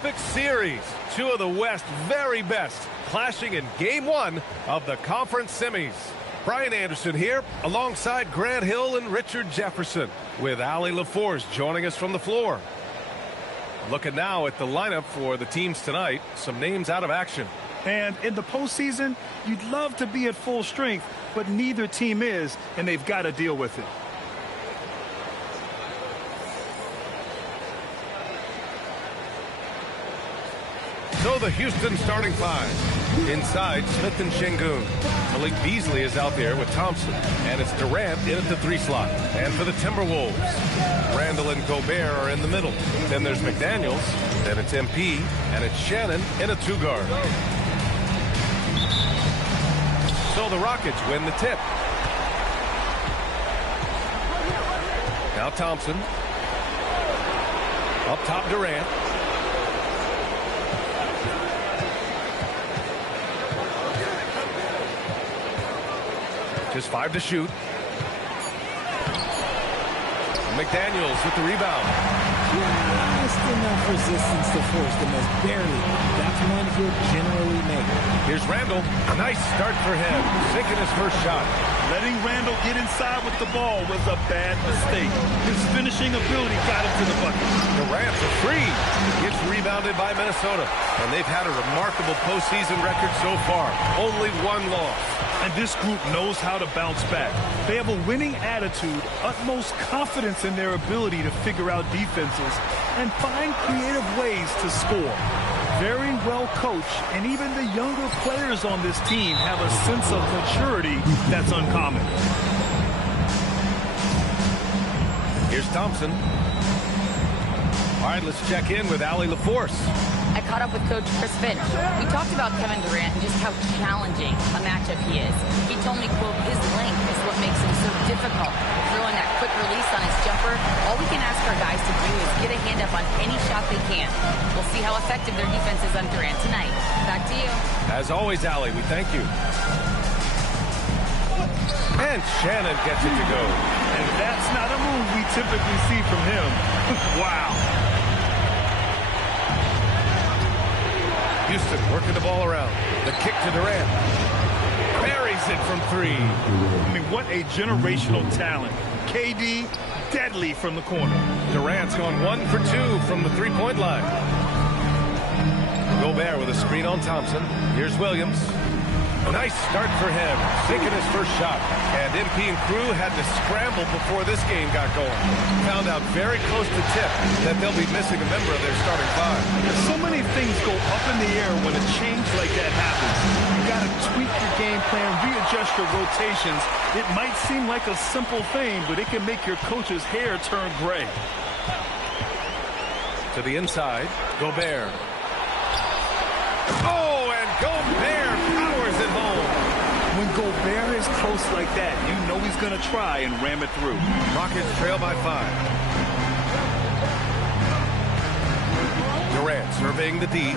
Big series, two of the West's very best, clashing in Game 1 of the conference semis. Brian Anderson here, alongside Grant Hill and Richard Jefferson, with Allie LaForce joining us from the floor. Looking now at the lineup for the teams tonight, some names out of action. And in the postseason, you'd love to be at full strength, but neither team is, and they've got to deal with it. So the Houston starting five. Inside, Smith and Şengün. Malik Beasley is out there with Thompson. And it's Durant in at the 3 slot. And for the Timberwolves, Randall and Gobert are in the middle. Then there's McDaniels. Then it's MP. And it's Shannon in a 2-guard. So the Rockets win the tip. Now Thompson. Up top, Durant. Just 5 to shoot. McDaniels with the rebound. Just enough resistance to force the miss. Barely. That's one he'll generally make. Here's Randall. Nice start for him. Sinking his first shot. Letting Randall get inside with the ball was a bad mistake. His finishing ability got him to the bucket. Durant for free. Gets rebounded by Minnesota. And they've had a remarkable postseason record so far. Only 1 loss. And this group knows how to bounce back. They have a winning attitude, utmost confidence in their ability to figure out defenses, and find creative ways to score. Very well coached, and even the younger players on this team have a sense of maturity that's uncommon. Here's Thompson. All right, let's check in with Allie LaForce. I caught up with Coach Chris Finch. We talked about Kevin Durant and just how challenging a matchup he is. He told me, quote, his length is what makes him so difficult. Throwing that quick release on his jumper, all we can ask our guys to do is get a hand up on any shot they can. We'll see how effective their defense is on Durant tonight. Back to you. As always, Allie, we thank you. And Shannon gets it to go. And that's not a move we typically see from him. Wow. Houston working the ball around. The kick to Durant. Buries it from 3. I mean, what a generational talent. KD, deadly from the corner. Durant's gone 1 for 2 from the 3-point line. Gobert with a screen on Thompson. Here's Williams. Nice start for him. Sinking his first shot. And MP and crew had to scramble before this game got going. Found out very close to tip that they'll be missing a member of their starting 5. So many things go up in the air when a change like that happens. You got to tweak your game plan, readjust your rotations. It might seem like a simple thing, but it can make your coach's hair turn gray. To the inside, Gobert. Oh, and Gobert powers it home. When Gobert is close like that, you know he's going to try and ram it through. Rockets trail by 5. Durant surveying the D.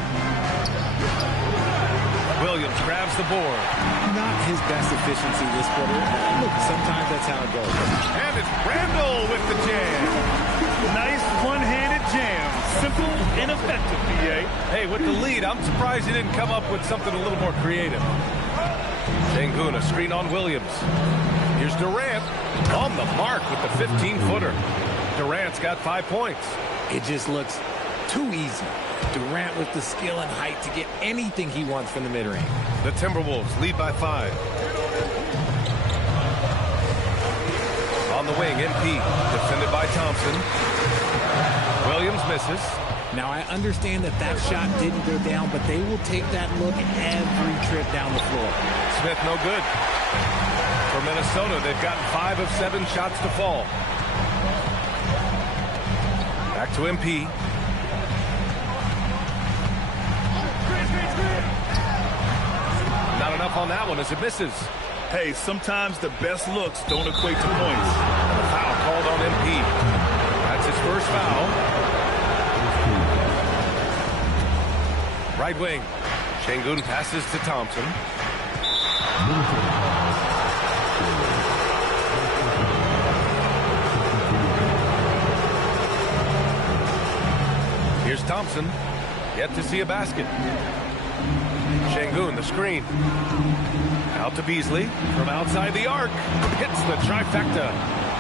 Williams grabs the board. Not his best efficiency this quarter. Look, sometimes that's how it goes. And it's Randall with the jam. Nice one-handed jam. Simple and effective, PA. Hey, with the lead, I'm surprised he didn't come up with something a little more creative. Şengün, a screen on Williams. Here's Durant on the mark with the 15-footer. Durant's got 5 points. It just looks too easy. Durant with the skill and height to get anything he wants from the mid-range. The Timberwolves lead by 5. On the wing, MP, defended by Thompson. Williams misses. Now, I understand that that shot didn't go down, but they will take that look every trip down the floor. Smith no good. For Minnesota, they've gotten 5 of 7 shots to fall. Back to MP. Not enough on that one as it misses. Hey, sometimes the best looks don't equate to points. And a foul called on MP. That's his first foul. Right wing. Şengün passes to Thompson. Here's Thompson. Yet to see a basket. Şengün, the screen. Out to Beasley from outside the arc. Hits the trifecta.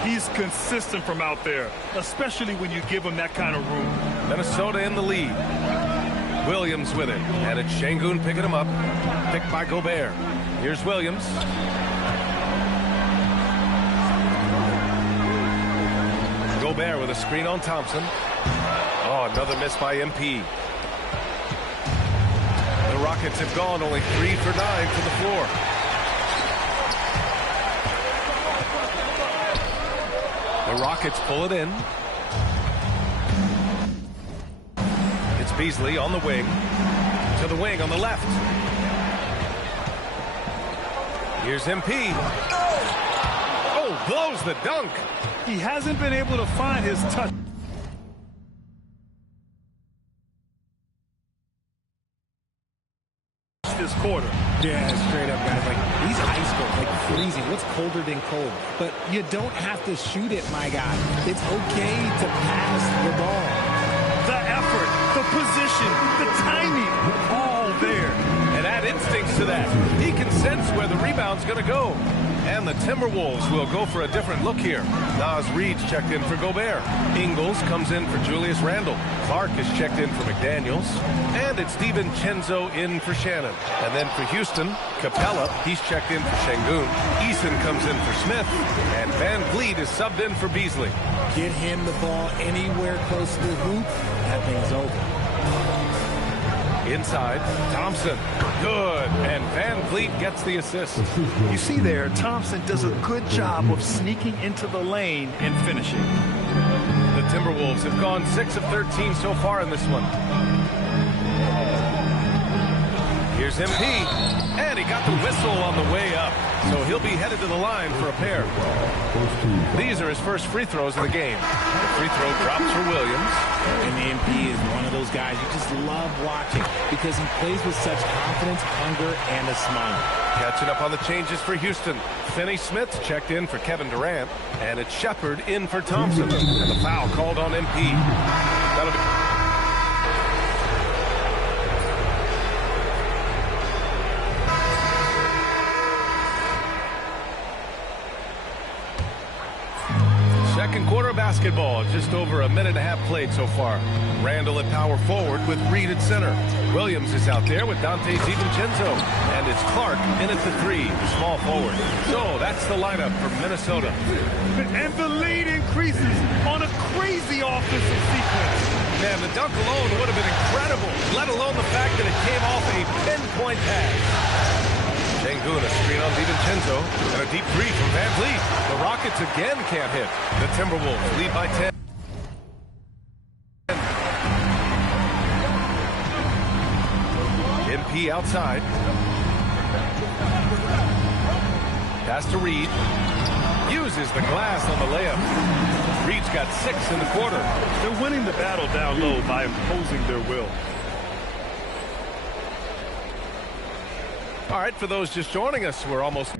He's consistent from out there, especially when you give him that kind of room. Minnesota in the lead. Williams with it. And it's Şengün picking him up. Picked by Gobert. Here's Williams. Gobert with a screen on Thompson. Oh, another miss by MP. The Rockets have gone only 3 for 9 to the floor. The Rockets pull it in. It's Beasley on the wing. To the wing on the left. Here's MP. Oh, blows the dunk. He hasn't been able to find his touch this quarter. Yeah, straight up, guys. Like, he's ice cold, like freezing. What's colder than cold? But you don't have to shoot it, my guy. It's okay to pass the ball. The effort, the position, the timing, all there. And add instincts to that. He can sense where the rebound's going to go. And the Timberwolves will go for a different look here. Naz Reid's checked in for Gobert. Ingles comes in for Julius Randle. Clark is checked in for McDaniels. And it's DiVincenzo in for Shannon. And then for Houston, Capella, he's checked in for Şengün. Eason comes in for Smith. And Van Vliet is subbed in for Beasley. Get him the ball anywhere close to the hoop. That thing's over. Inside, Thompson. Good. And Van Vliet gets the assist. You see there, Thompson does a good job of sneaking into the lane and finishing. The Timberwolves have gone 6 of 13 so far in this one. Here's MP. And he got the whistle on the way up. So he'll be headed to the line for a pair. These are his first free throws of the game. The free throw drops for Williams. And the MP is one of those guys you just love watching because he plays with such confidence, hunger, and a smile. Catching up on the changes for Houston. Finney Smith checked in for Kevin Durant. And it's Shepard in for Thompson. And the foul called on MP. That'll be... Second quarter basketball, just over a minute and a half played so far. Randle at power forward with Reid at center. Williams is out there with Dante DiVincenzo. And it's Clark in at the 3, small forward. So that's the lineup for Minnesota. And the lead increases on a crazy offensive sequence. Man, the dunk alone would have been incredible, let alone the fact that it came off a pinpoint pass. Şengün, a screen on DiVincenzo, and a deep 3 from Van Vliet. The Rockets again can't hit. The Timberwolves lead by 10. MP outside. Pass to Reid. Uses the glass on the layup. Reid's got 6 in the quarter. They're winning the battle down low by imposing their will. All right, for those just joining us, we're almost...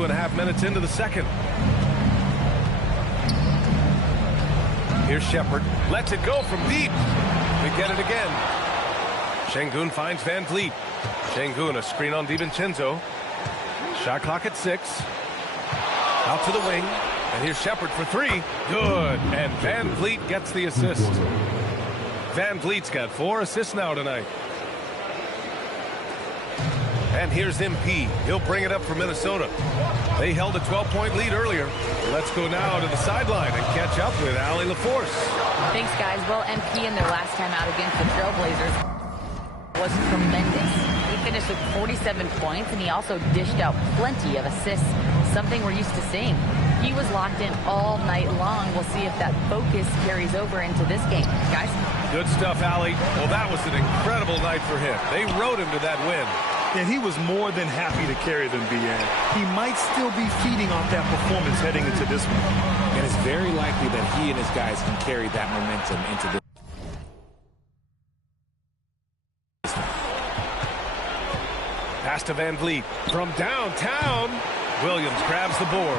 2.5 minutes into the second. Here's Shepard. Lets it go from deep. We get it again. Şengün finds Van Vliet. Şengün, a screen on DiVincenzo. Shot clock at 6. Out to the wing. And here's Shepard for 3. Good. And Van Vliet gets the assist. Van Vliet's got 4 assists now tonight. And here's MP. He'll bring it up for Minnesota. They held a 12-point lead earlier. Let's go now to the sideline and catch up with Allie LaForce. Thanks, guys. Well, MP in their last time out against the Trailblazers was tremendous. He finished with 47 points, and he also dished out plenty of assists, something we're used to seeing. He was locked in all night long. We'll see if that focus carries over into this game. Guys? Good stuff, Allie. Well, that was an incredible night for him. They rode him to that win. And he was more than happy to carry them, BN. He might still be feeding off that performance heading into this one. And it's very likely that he and his guys can carry that momentum into this. Pass to Van Vliet from downtown. Williams grabs the board.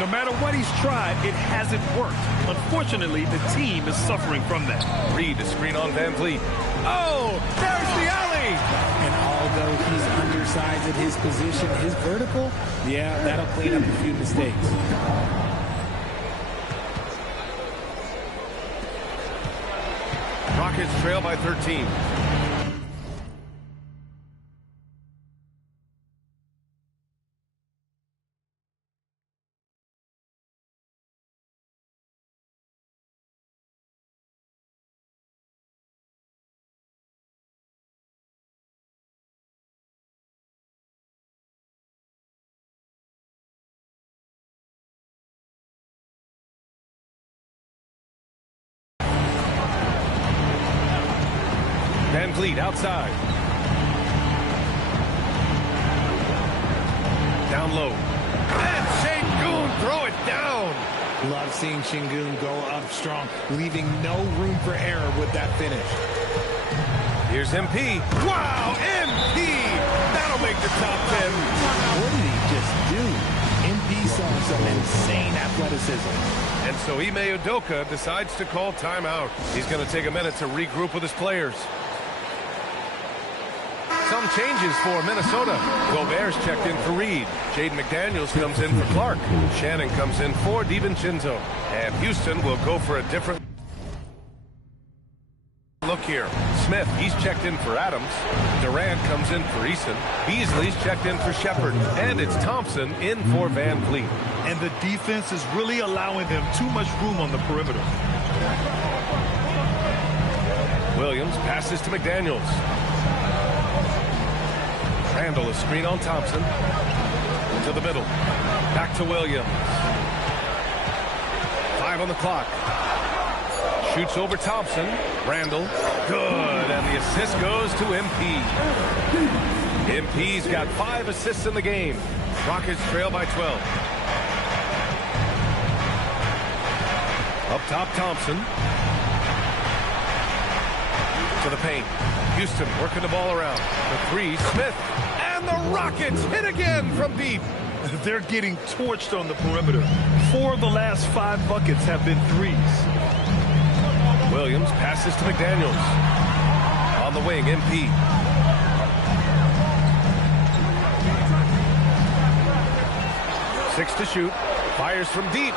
No matter what he's tried, it hasn't worked. Unfortunately, the team is suffering from that. Reed, a screen on Van Vliet. Oh, there's the alley! And although he's undersized at his position, his vertical, yeah, that'll clean up a few mistakes. Rockets trail by 13. Van Vliet outside. Down low. And Şengün throw it down. Love seeing Şengün go up strong, leaving no room for error with that finish. Here's MP. Wow, MP! That'll make the top 10. What did he just do? MP saw some insane athleticism. And so Ime Udoka decides to call timeout. He's going to take a minute to regroup with his players. Some changes for Minnesota. Gobert's checked in for Reed. Jaden McDaniels comes in for Clark. Shannon comes in for DiVincenzo. And Houston will go for a different look here. Smith, he's checked in for Adams. Durant comes in for Eason. Beasley's checked in for Shepard. And it's Thompson in for Van Vliet. And the defense is really allowing them too much room on the perimeter. Williams passes to McDaniels. Randall, a screen on Thompson. To the middle. Back to Williams. 5 on the clock. Shoots over Thompson. Randall. Good. And the assist goes to MP. MP's got 5 assists in the game. Rockets trail by 12. Up top, Thompson. To the paint. Houston working the ball around. The 3, Smith. And the Rockets hit again from deep. They're getting torched on the perimeter. 4 of the last 5 buckets have been threes. Williams passes to McDaniels. On the wing, MP. Six to shoot. Fires from deep.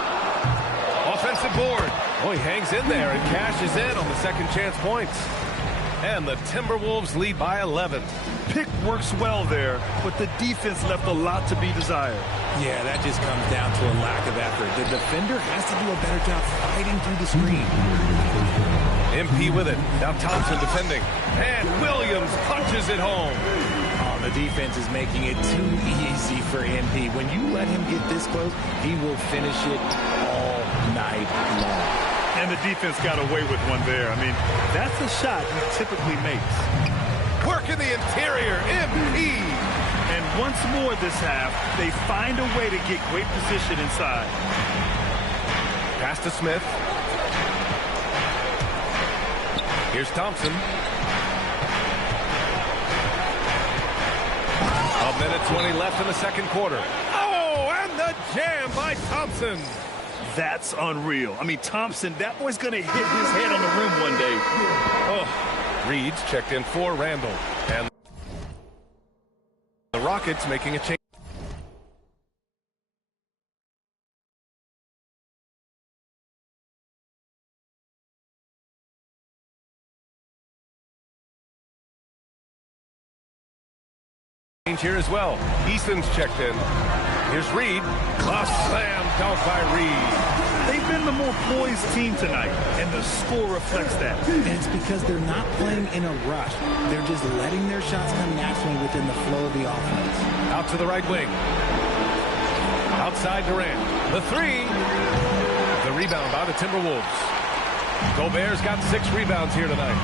Offensive board. Oh, he hangs in there and cashes in on the second chance points. And the Timberwolves lead by 11. Pick works well there, but the defense left a lot to be desired. Yeah, that just comes down to a lack of effort. The defender has to do a better job fighting through the screen. MP with it. Now Thompson defending. And Williams punches it home. Oh, the defense is making it too easy for MP. When you let him get this close, he will finish it all night long. And the defense got away with one there. I mean, that's a shot he typically makes. Work in the interior, MP. And once more this half, they find a way to get great position inside. Pass to Smith. Here's Thompson. A minute 20 left in the second quarter. Oh, and the jam by Thompson. That's unreal. I mean, Thompson, that boy's going to hit his head on the rim one day. Oh, Reed's checked in for Randall. And the Rockets making a change. Here as well. Easton's checked in. Here's Reed. A slam dunk by Reed. They've been the more poised team tonight, and the score reflects that. And it's because they're not playing in a rush. They're just letting their shots come naturally within the flow of the offense. Out to the right wing. Outside Durant. The three. The rebound by the Timberwolves. Gobert's got 6 rebounds here tonight.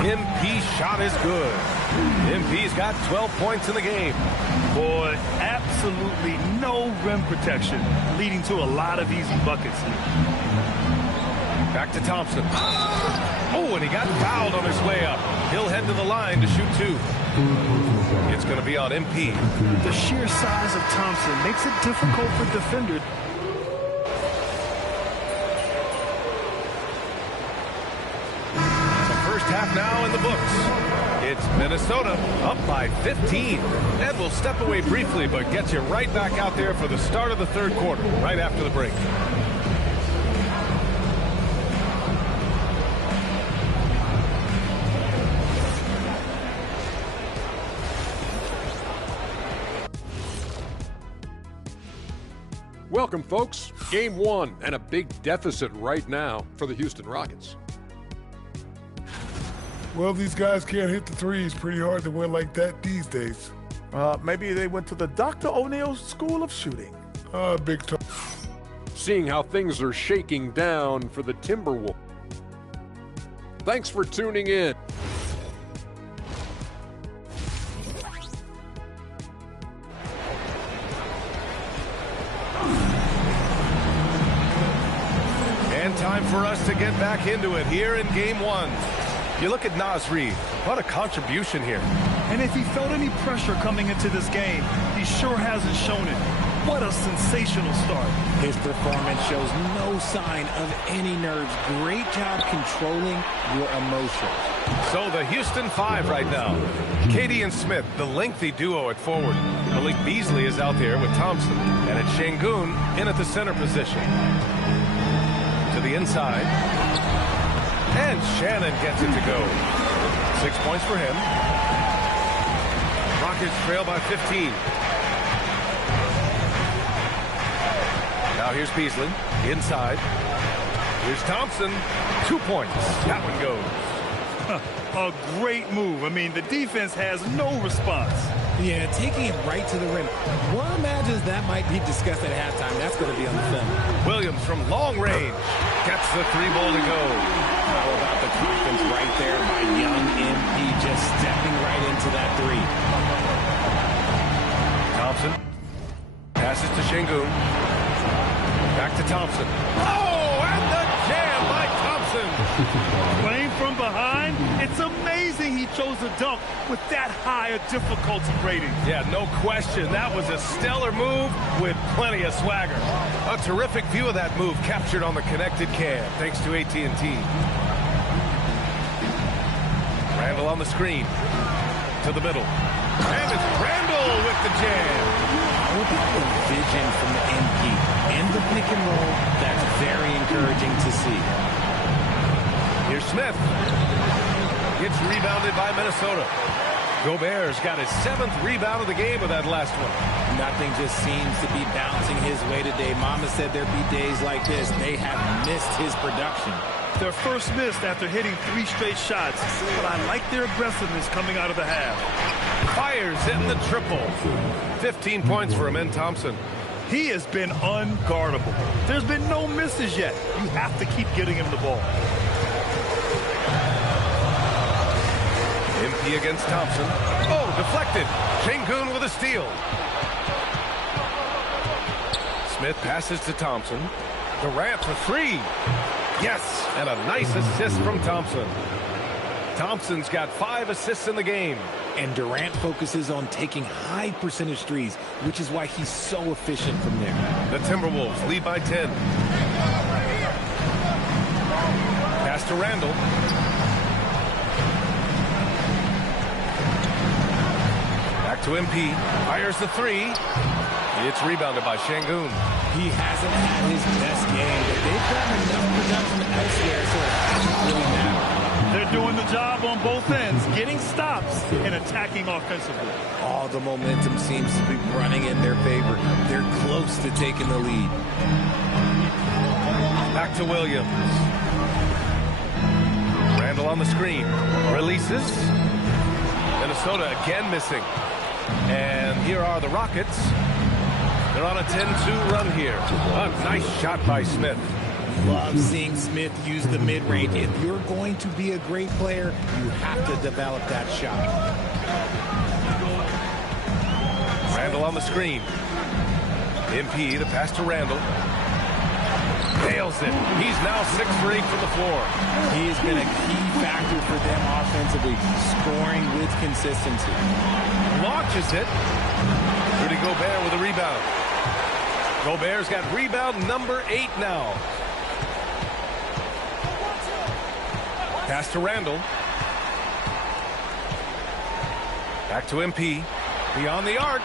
MP's shot is good. MP's got 12 points in the game. Boy, absolutely no rim protection, leading to a lot of easy buckets here. Back to Thompson. Oh, and he got fouled on his way up. He'll head to the line to shoot 2. It's going to be on MP. The sheer size of Thompson makes it difficult for defenders. Half now in the books. It's Minnesota up by 15. Ed will step away briefly, but gets you right back out there for the start of the third quarter, right after the break. Welcome, folks. Game 1 and a big deficit right now for the Houston Rockets. Well, these guys can't hit the threes. Pretty hard to win like that these days. Maybe they went to the Dr. O'Neil School of Shooting. Big time. Seeing how things are shaking down for the Timberwolves. Thanks for tuning in. And time for us to get back into it here in Game 1. You look at Naz Reid. What a contribution here. And if he felt any pressure coming into this game, he sure hasn't shown it. What a sensational start. His performance shows no sign of any nerves. Great job controlling your emotions. So the Houston 5 right now. Katie and Smith, the lengthy duo at forward. Malik Beasley is out there with Thompson. And it's Şengün in at the center position. To the inside. And Shannon gets it to go. 6 points for him. Rockets trail by 15. Now here's Beasley. Inside. Here's Thompson. 2 points. That one goes. A great move. I mean, the defense has no response. Yeah, taking it right to the rim. One imagines that might be discussed at halftime. That's going to be on the film. Williams from long range gets the 3-ball to go. How about the confidence right there by young MP, just stepping right into that 3. Thompson passes to Şengün. Back to Thompson. Oh, and the jam by Thompson. Playing from behind, it's amazing he chose a dunk with that high a difficulty rating. Yeah, no question. That was a stellar move with plenty of swagger. A terrific view of that move captured on the connected cam, thanks to AT&T. Randall on the screen. To the middle. And it's Randall with the jam. What about the vision from the MP and the pick and roll? That's very encouraging to see. Here's Smith. It's rebounded by Minnesota. Gobert's got his 7th rebound of the game with that last one. Nothing just seems to be bouncing his way today. Mama said there'd be days like this. They have missed his production. Their first miss after hitting 3 straight shots, but I like their aggressiveness coming out of the half. Fires hitting the triple. 15 points for Amen Thompson. He has been unguardable. There's been no misses yet. You have to keep getting him the ball. MP against Thompson. Oh, deflected. Şengün with a steal. Smith passes to Thompson. Durant for 3. Yes, and a nice assist from Thompson. Thompson's got 5 assists in the game. And Durant focuses on taking high percentage threes, which is why he's so efficient from there. The Timberwolves lead by 10. Pass to Randall. Back to MP. Fires the three. It's rebounded by Şengün. He hasn't had his best game, but they've gotten enough production elsewhere, so it hasn't really mattered. They're doing the job on both ends, getting stops and attacking offensively. All the momentum seems to be running in their favor. They're close to taking the lead. Back to Williams. Randall on the screen. Releases. Minnesota again missing. And here are the Rockets. They're on a 10-2 run here. A nice shot by Smith. Love seeing Smith use the mid-range. If you're going to be a great player, you have to develop that shot. Randall on the screen. MP, the pass to Randall. Nails it. He's now 6 for 8 from the floor. He has been a key factor for them offensively, scoring with consistency. Launches it. Rudy Gobert with a rebound. Gobert's got rebound number 8 now. Pass to Randall. Back to MP. Beyond the arc.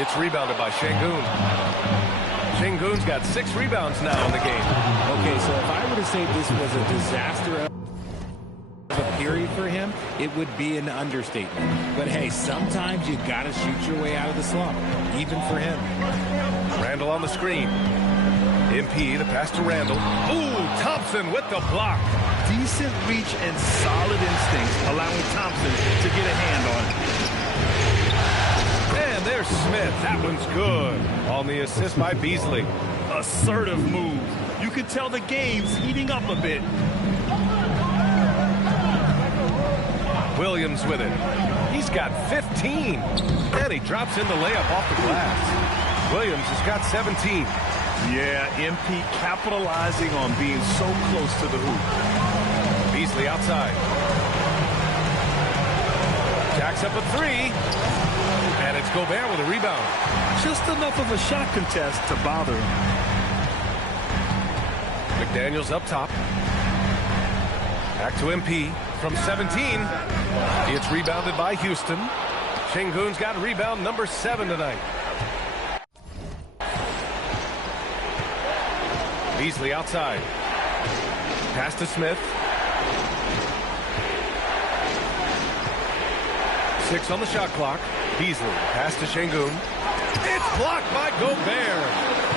It's rebounded by Şengün. Şengün's got 6 rebounds now in the game. Okay, so if I were to say this was a disaster of a period for him, it would be an understatement. But hey, sometimes you got to shoot your way out of the slump, even for him. Randall on the screen. MP, the pass to Randall. Ooh, Thompson with the block. Decent reach and solid instincts, allowing Thompson to get a hand on it. And there's Smith. That one's good. On the assist by Beasley. Assertive move. You can tell the game's heating up a bit. Williams with it. He's got 15. And he drops in the layup off the glass. Williams has got 17. Yeah, MP capitalizing on being so close to the hoop. Beasley outside. Jacks up a 3. And it's Gobert with a rebound. Just enough of a shot contest to bother him. McDaniels up top. Back to MP from 17. It's rebounded by Houston. Şengün's got rebound number 7 tonight. Beasley outside. Pass to Smith. 6 on the shot clock. Beasley. Pass to Şengün. It's blocked by Gobert.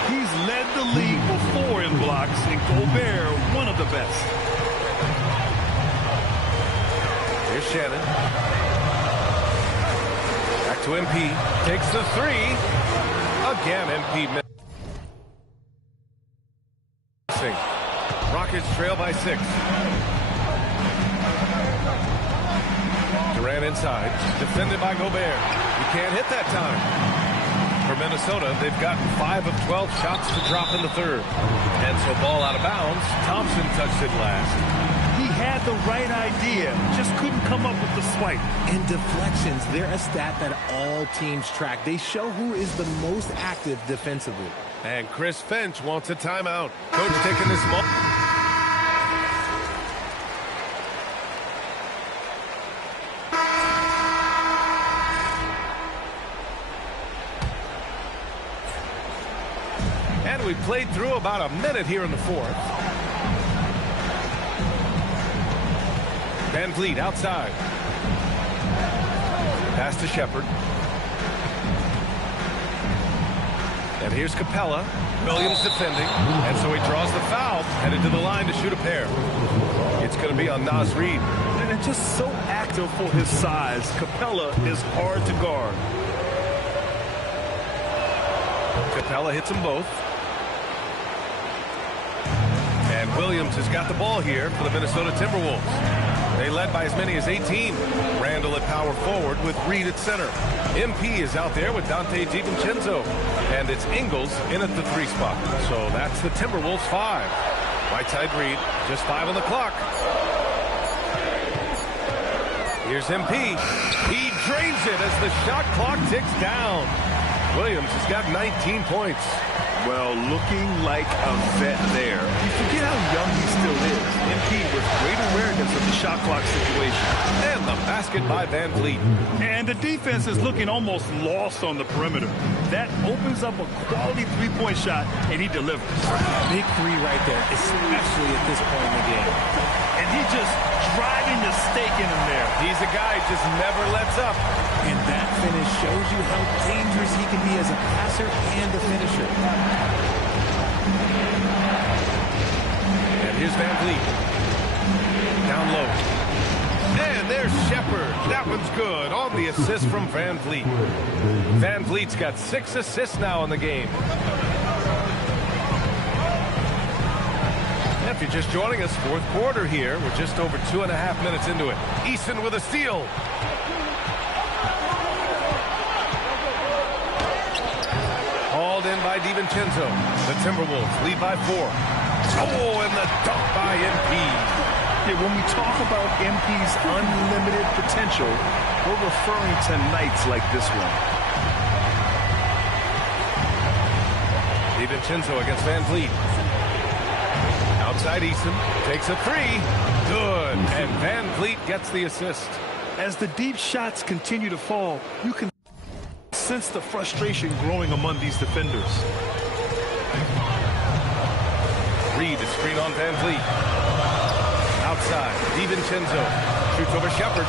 He's led the league before in blocks, and Gobert, one of the best. Here's Shannon. Back to MP. Takes the 3. Again, MP missing. Rockets trail by 6. Durant inside. Defended by Gobert. He can't hit that time. For Minnesota, they've gotten 5 of 12 shots to drop in the third. And so ball out of bounds. Thompson touched it last. He had the right idea, just couldn't come up with the swipe. And deflections, they're a stat that all teams track. They show who is the most active defensively. And Chris Finch wants a timeout. Coach taking this moment. And we played through about a minute here in the fourth. Van Vliet outside. Pass to Shepherd. And here's Capella. Williams defending. And so he draws the foul. Headed to the line to shoot a pair. It's going to be on Naz Reid. And just so active for his size. Capella is hard to guard. Capella hits them both. And Williams has got the ball here for the Minnesota Timberwolves. They led by as many as 18. Randall at power forward with Reid at center. MP is out there with Dante DiVincenzo. And it's Ingles in at the 3 spot. So that's the Timberwolves 5. Whiteside Reid, just 5 on the clock. Here's MP. He drains it as the shot clock ticks down. Williams has got 19 points. Well, looking like a vet there. You forget how young he still is. MP with great awareness of the shot clock situation. And the basket by Van Vliet. And the defense is looking almost lost on the perimeter. That opens up a quality three-point shot, and he delivers. Big three right there, especially at this point in the game. And he just driving the stake in him there. He's a guy who just never lets up. And that finish shows you how dangerous he can be as a passer and a finisher. And here's Van Vliet. Down low. And there's Shepard. That one's good on the assist from Van Vliet. Van Vliet's got 6 assists now in the game. If you're just joining us, fourth quarter here. We're just over 2.5 minutes into it. Eason with a steal. Hauled in by DiVincenzo. The Timberwolves lead by 4. Oh, and the dunk by MP. Yeah, when we talk about MP's unlimited potential, we're referring to nights like this one. DiVincenzo against Van Vliet. Outside Eason takes a 3. Good. And Van Vliet gets the assist. As the deep shots continue to fall, you can sense the frustration growing among these defenders. Reed, the screen on Van Vliet. Outside, DiVincenzo shoots over Shepard.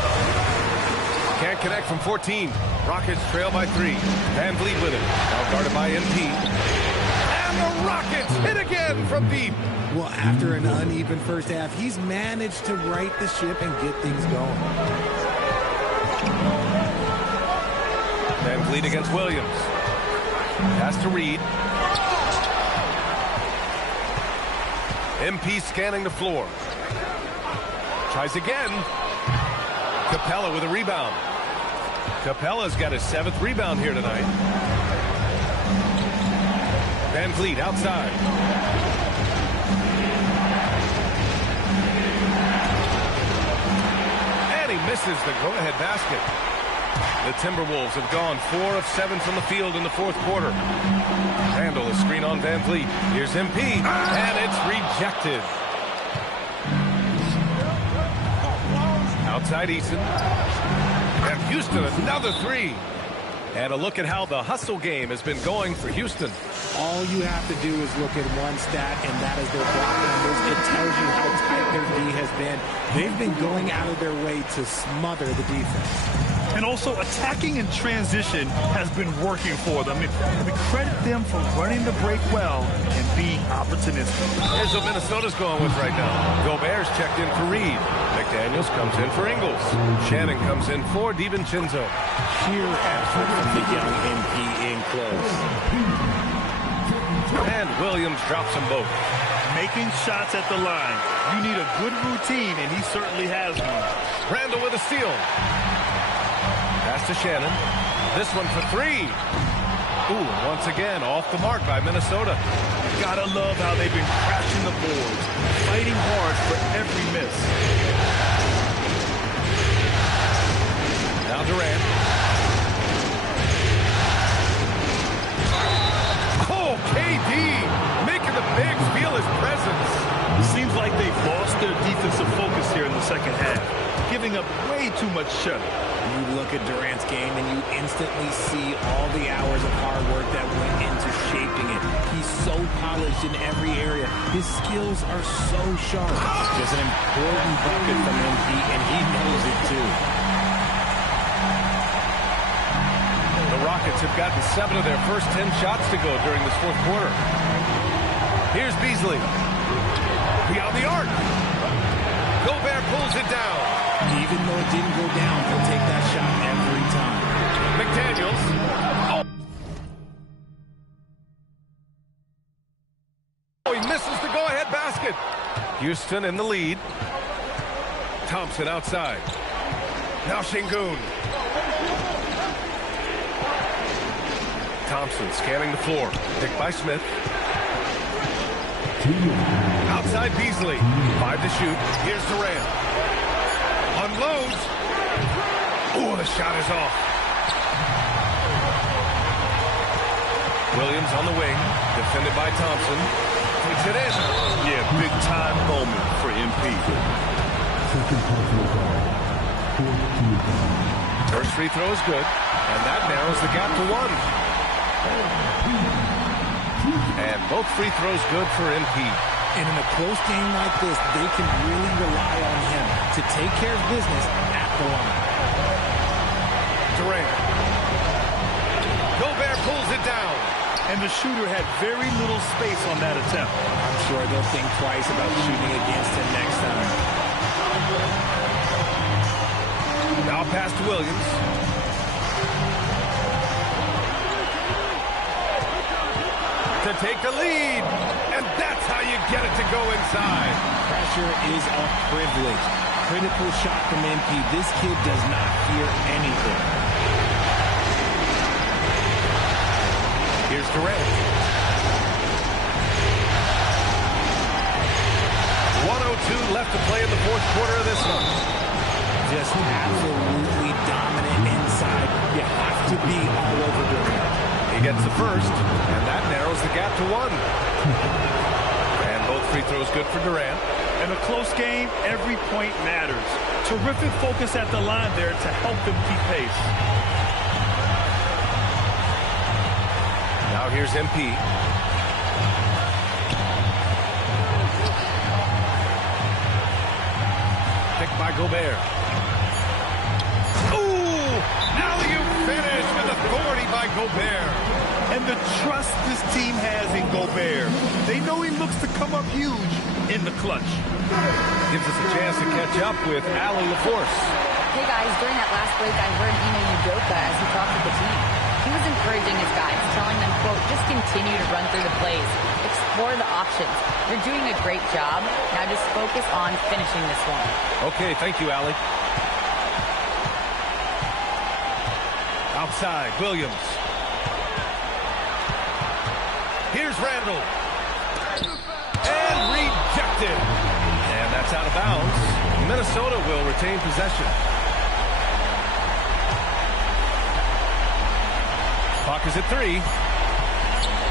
Can't connect from 14. Rockets trail by 3. Van Vliet with it. Now guarded by MP. And the Rockets hit again from deep. Well, after an uneven first half, he's managed to right the ship and get things going. Van Vliet against Williams. Pass to Reed. MP scanning the floor. Tries again. Capella with a rebound. Capella's got his 7th rebound here tonight. Van Vliet outside. And he misses the go-ahead basket. The Timberwolves have gone 4 of 7 from the field in the fourth quarter. Randall, a screen on Van Vliet. Here's MP, and it's rejected. Outside Eason. And Houston, another 3. And a look at how the hustle game has been going for Houston. All you have to do is look at one stat, and that is their block numbers. It tells you how tight their D has been. They've been going out of their way to smother the defense. And also attacking in transition has been working for them. We credit them for running the break well and being opportunistic. Here's what Minnesota's going with right now. Gobert's checked in for Reed. McDaniels comes in for Ingles. Shannon comes in for DiVincenzo. Sheer effort from the young MP in close. And Williams drops them both. Making shots at the line. You need a good routine, and he certainly has one. Randall with a steal. Pass to Shannon. This one for 3. Ooh, once again, off the mark by Minnesota. Gotta love how they've been crashing the boards, fighting hard for every miss. Now Durant. Oh, KD making the Bigs feel his presence. It seems like they've lost their defensive focus here in the second half, giving up way too much shot. You look at Durant's game and you instantly see all the hours of hard work that went into shaping it. He's so polished in every area. His skills are so sharp. Just an important bucket from MP, and he knows it too. The Rockets have gotten 7 of their first 10 shots to go during this fourth quarter. Here's Beasley. Beyond the arc. Gobert pulls it down. Even though it didn't go down, he'll take that shot every time. McDaniels. Oh, he misses the go-ahead basket. Houston in the lead. Thompson outside. Now Şengün. Thompson scanning the floor. Picked by Smith. Outside Beasley. 5 to shoot. Here's Durant. Unloads. Oh, the shot is off. Williams on the wing, defended by Thompson. Takes it in. Yeah, big time moment for MP. First free throw is good, and that narrows the gap to 1. And both free throws good for MP. And in a close game like this, they can really rely on him to take care of business at the line. Durant. Gobert pulls it down. And the shooter had very little space on that attempt. I'm sure they'll think twice about shooting against him next time. Now pass to Williams. To take the lead. And that's how you get it to go inside. Pressure is a privilege. Critical shot from MP. This kid does not fear anything. Here's Durant. 1:02 left to play in the fourth quarter of this one. Just absolutely dominant inside. You have to be all over Durant. He gets the first, and that narrows the gap to 1. And both free throws good for Durant. In a close game, every point matters. Terrific focus at the line there to help them keep pace. Now here's MP. Picked by Gobert. Ooh! Alley-oop finish with authority by Gobert. And the trust this team has in Gobert. They know he looks to come up huge in the clutch. Gives us a chance to catch up with Ali LaForce. Hey guys, during that last break, I heard Ime Udoka as he talked with the team. He was encouraging his guys, telling them, quote, just continue to run through the plays. Explore the options. You're doing a great job. Now just focus on finishing this one. Okay, thank you, Ali. Outside, Williams. Here's Randall. And rejected. And that's out of bounds. Minnesota will retain possession. Clock is at 3.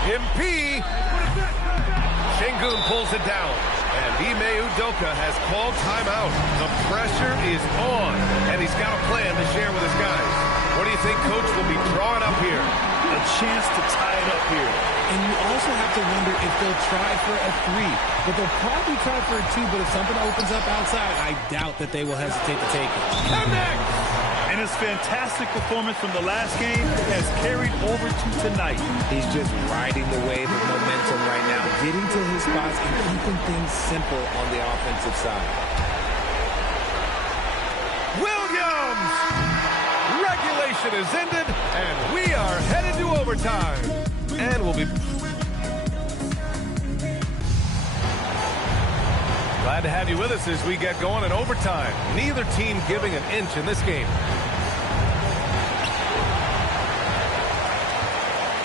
MP. Şengün pulls it down. And Ime Udoka has called timeout. The pressure is on. And he's got a plan to share with his guys. What do you think Coach will be drawing up here? A chance to tie it up here. And you also have to wonder if they'll try for a 3. But they'll probably try for a 2. But if something opens up outside, I doubt that they will hesitate to take it. Connect! And his fantastic performance from the last game has carried over to tonight. He's just riding the wave of momentum right now, getting to his spots and keeping things simple on the offensive side. Williams! Regulation is ended, and we are headed to overtime. And we'll be glad to have you with us as we get going in overtime. Neither team giving an inch in this game.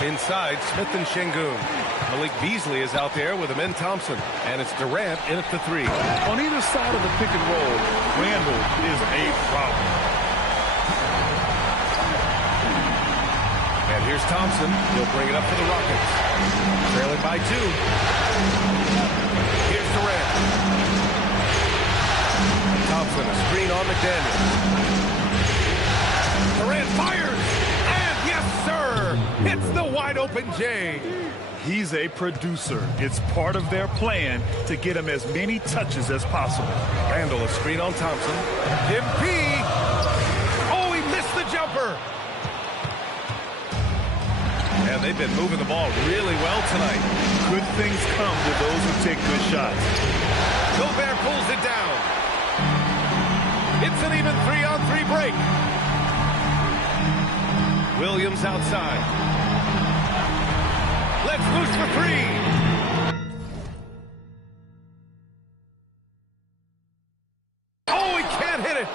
Inside, Smith and Şengün. Malik Beasley is out there with Amin Thompson. And it's Durant in at the 3. On either side of the pick and roll, Randall is a problem. And here's Thompson. He'll bring it up for the Rockets. Trailing by 2. Here's Durant. Thompson, a screen on McDaniel. Durant fires. And yes, sir. It's the wide open J. He's a producer. It's part of their plan to get him as many touches as possible. Randall, a screen on Thompson. MP. Oh, he missed the jumper. And they've been moving the ball really well tonight. Good things come to those who take good shots. Gobert pulls it down. It's an even 3-on-3 break. Williams outside. Let's loose for 3. Oh, he can't hit it.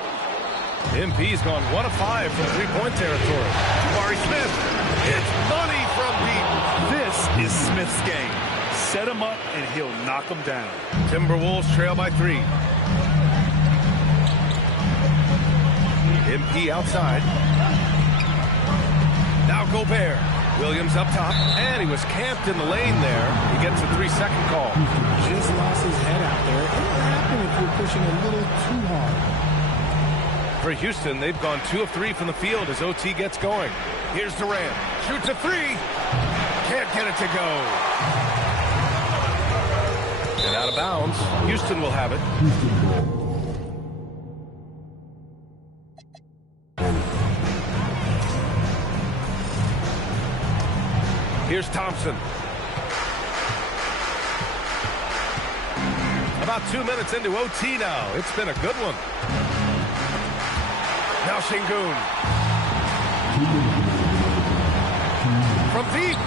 MP's gone 1 of 5 from 3-point territory. Jabari Smith. It's money from deep. This is Smith's game. Set him up and he'll knock him down. Timberwolves trail by 3. MP outside. Now Gobert. Williams up top, and he was camped in the lane there. He gets a 3-second call. Just lost his head out there. It'll happen if you're pushing a little too hard. For Houston, they've gone 2 of 3 from the field as OT gets going. Here's Durant. Shoots a 3. Can't get it to go. And out of bounds. Houston will have it. Here's Thompson. About 2 minutes into OT now. It's been a good one. Now Şengün. From deep.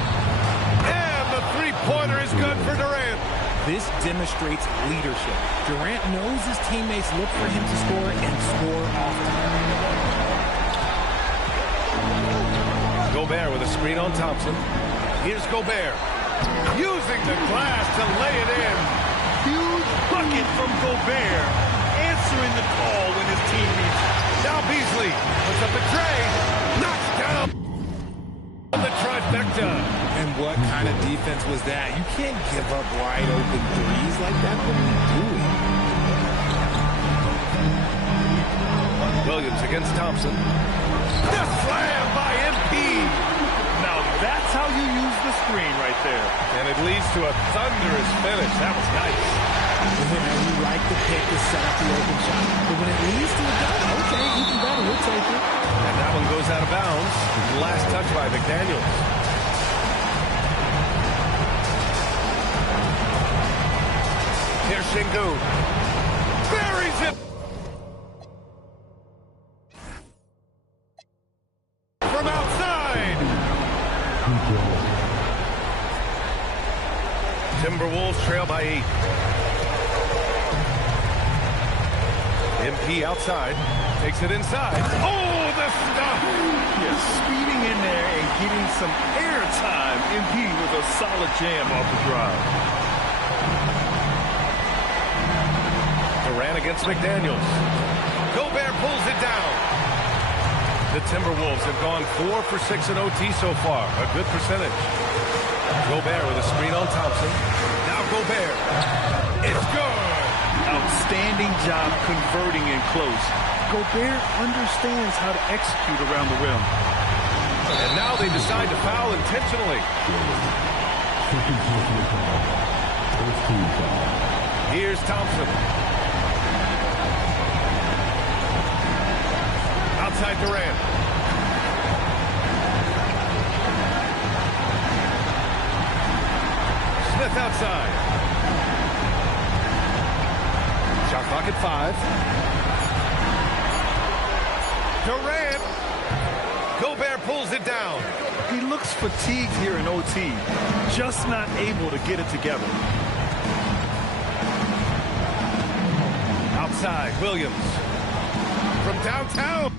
And the three-pointer is good for Durant. This demonstrates leadership. Durant knows his teammates look for him to score and score often. Gobert with a screen on Thompson. Here's Gobert. Using the glass to lay it in. Huge bucket from Gobert. Answering the call when his team needs it. Now Beasley puts up a tray. Knocks down the trifecta. And what kind of defense was that? You can't give up wide open threes like that. What are you doing? Williams against Thompson. The slam by MP. Now that's how you use the screen right there. And it leads to a thunderous finish. That was nice. You like the pick to set up the open shot. But when it leads to a dunk, okay, even better, we'll take it. And that one goes out of bounds. Last touch by McDaniels. Here's Şengün. Buries it. From outside. Timberwolves trail by 8. MP outside. Takes it inside. Oh, the stuff. Yes, speeding in there and getting some air time. MP with a solid jam off the drive. Durant against McDaniels. Gobert pulls it down. The Timberwolves have gone 4 for 6 in OT so far. A good percentage. Gobert with a screen on Thompson. Now Gobert. It's good. Outstanding job converting in close. Gobert understands how to execute around the rim. And now they decide to foul intentionally. Here's Thompson. Outside Durant. Smith outside. Shot clock at 5. Durant. Gobert pulls it down. He looks fatigued here in OT. Just not able to get it together. Outside, Williams. From downtown.